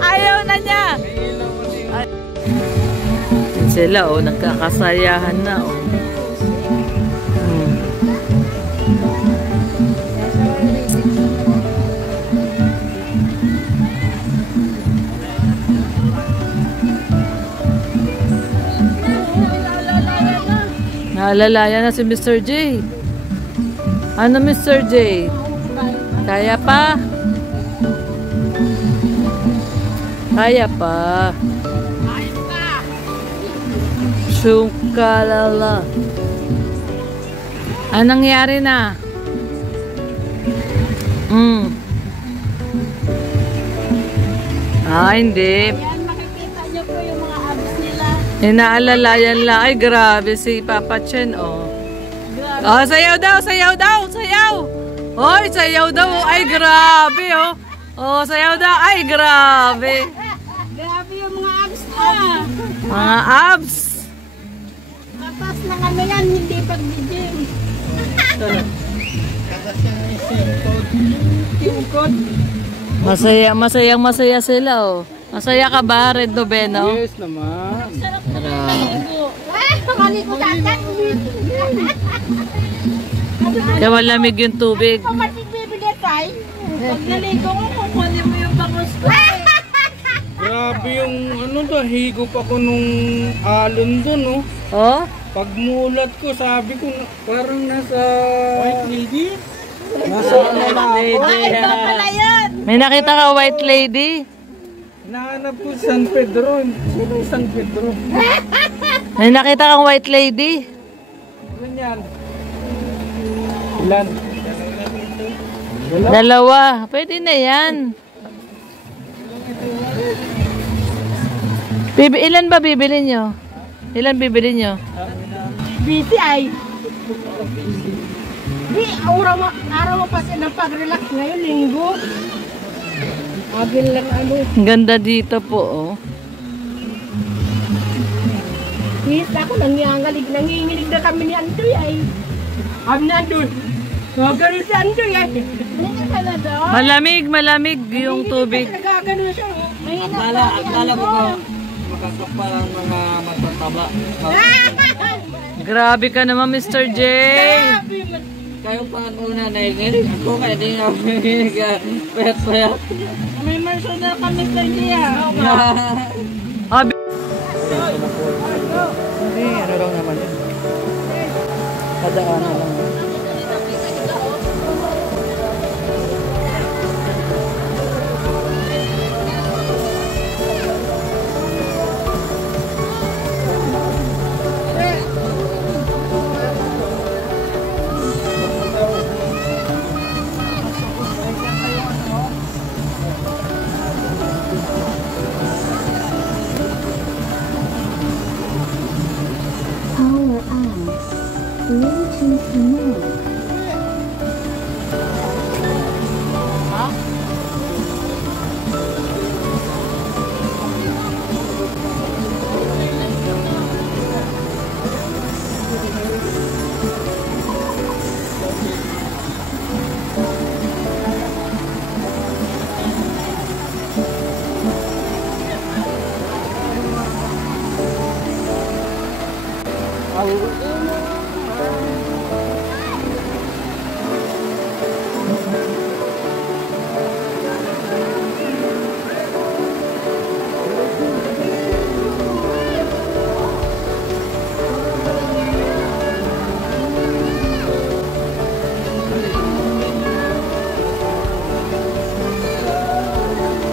Ayaw na niya. Sila oh, nagkakasayahan na oh. Naalalaya na si Mr. J. Ano Mr. J? Kaya pa? Kaya pa. Shukalala. Anong nangyari na? Hindi. Yan, makikita nyo po yung mga abs nila. Inaalalayan lang. Ay, grabe si Papa Chen, oh. Grabe. Oh, sayaw daw, sayaw daw, sayaw. Hoy, sayaw daw. Ay, grabe, oh. Oh, sayaw daw. Ay, grabe. Grabe yung mga abs na. Mga abs. Katas ng ano yan, hindi pag-gym. Katas yan yung code. Masaya sila, oh. Masaya ka ba, Red Noveno? Yes naman. Sarap na maligo. Maligo dagat. Kaya malamig yung tubig. Kung magbibili tayo, pag naligo ko, kukunin mo yung bangus ko. Grabe yung ano to, higop ako nung alon dun, oh. Oh? Pagmulat ko, sabi ko, parang nasa... White lady? Nasa ano na ako. Ito pala yun. May nakita ka, white lady? Hinahanap ko San Pedro. Sino San Pedro? May nakita kang white lady? Ganyan. Ilan? Dalawa. Pwede na yan. Ilan ba bibili nyo? Ilan bibili nyo? Busy ay. Di, araw mo pa siya ng pag-relax ngayon, linggo. Agil lang ano. Ang ganda dito po, oh. Kita ko, nanginginig na kami ni Andoy ay. Kami na Andoy. Gagano si Andoy ay. Hindi ka na doon. Malamig yung tubig. Nagagano siya. Akala ko ba makakapal ang mga matataba. Grabe ka naman, Mr. J. Kayo pa ang una na ingin. Ako kaya di nga payat-payat. May personal kami sa niya. Abi. Hindi, ano lang naman yun. Kadaanan lang.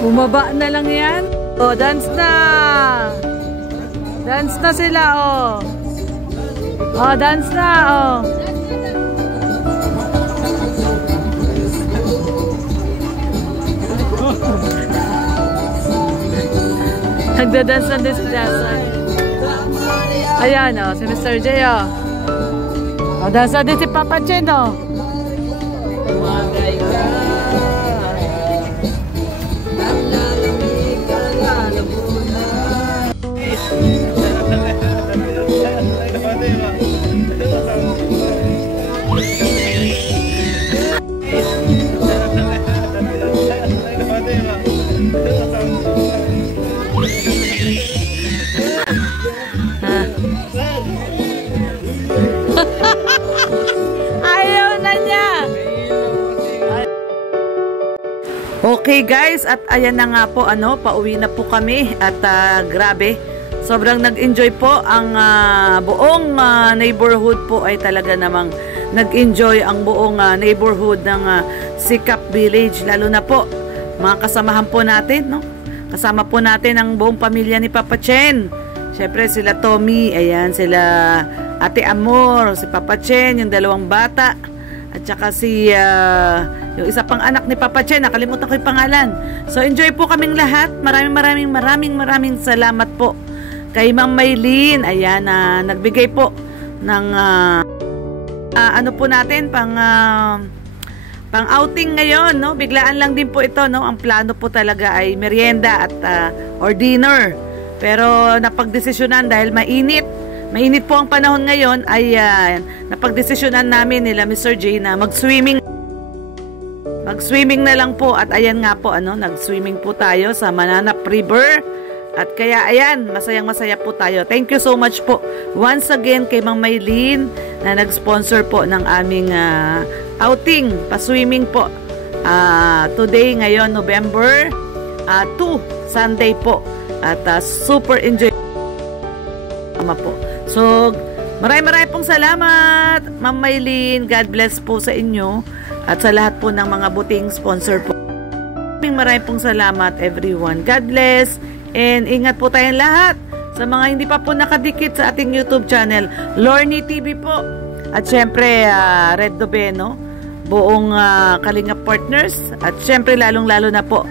Bumaba na lang yan. Oh, dance na. Dance na sila, oh. Oh, dance na, oh. Nagda-dance na din si Jason. Ayan, oh, si Mr. J, oh. Oh, dance na din si Papa Chen, oh. Okay guys, at ayan na nga po, pauwi na po kami at grabe, sobrang nag-enjoy po ang buong neighborhood po ay talaga namang nag-enjoy ang buong neighborhood ng Sikap Village, lalo na po mga kasamahan po natin, no? Kasama po natin ang buong pamilya ni Papa Chen. Syempre sila Tommy, ayan, sila Ate Amor, si Papa Chen, yung dalawang bata, at saka si yung isa pang anak ni Papa Chen, nakalimutan ko yung pangalan. So enjoy po kaming lahat. Maraming salamat po kay Ma'am Maylene, ayan, nagbigay po ng ano po natin pang outing ngayon, no? Biglaan lang din po ito, no? Ang plano po talaga ay merienda at or dinner. Pero napagdesisyonan dahil mainit po ang panahon ngayon, ay napagdesisyonan namin nila Mr. J na mag-swimming na lang po. At ayan nga po, nag-swimming po tayo sa Mananap River. At kaya ayan, masayang-masaya po tayo. Thank you so much po once again kay Ma'am Maylene na nag-sponsor po ng aming outing, pa-swimming po. Today, ngayon, November 2, Sunday po. At super enjoy po. So, maraming pong salamat, Ma'am Maylene. God bless po sa inyo at sa lahat po ng mga buting sponsor po. Maraming pong salamat, everyone. God bless. And ingat po tayong lahat. Sa mga hindi pa po nakadikit sa ating YouTube channel, Lorny TV po. At syempre, Red Dobeno, buong Kalinga Partners. At syempre, lalong-lalo na po,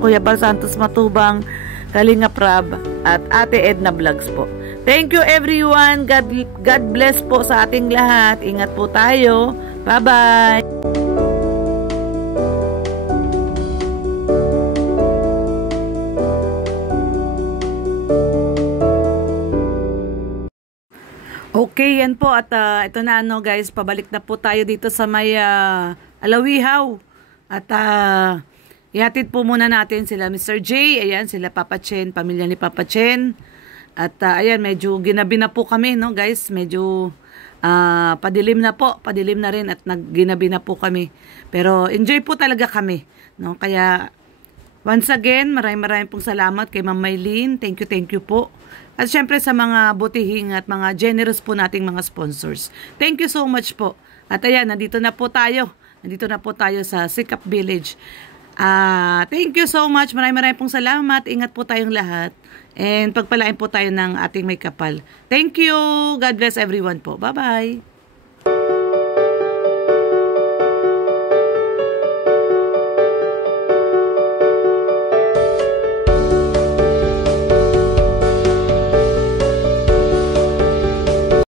Kuya Bal Santos Matubang, Kalinga Prab, at Ate Edna Vlogs po. Thank you everyone. God bless po sa ating lahat. Ingat po tayo. Bye-bye. Okay, yan po. At ito na guys, pabalik na po tayo dito sa may Alawihaw. At ihatid po muna natin sila Mr. J, ayan, sila Papa Chen, pamilya ni Papa Chen. At ayan, medyo ginabi na po kami, no guys, medyo padilim na rin at nagginabi na po kami. Pero enjoy po talaga kami, no? Kaya once again, maraming pong salamat kay Ma'am Maylene. Thank you po. At syempre sa mga butihing at mga generous po nating mga sponsors. Thank you so much po. At ayan, nandito na po tayo sa Sikap Village. Thank you so much. Maraming pong salamat. Ingat po tayong lahat. And pagpalain po tayo ng ating may kapal. Thank you. God bless everyone po. Bye-bye.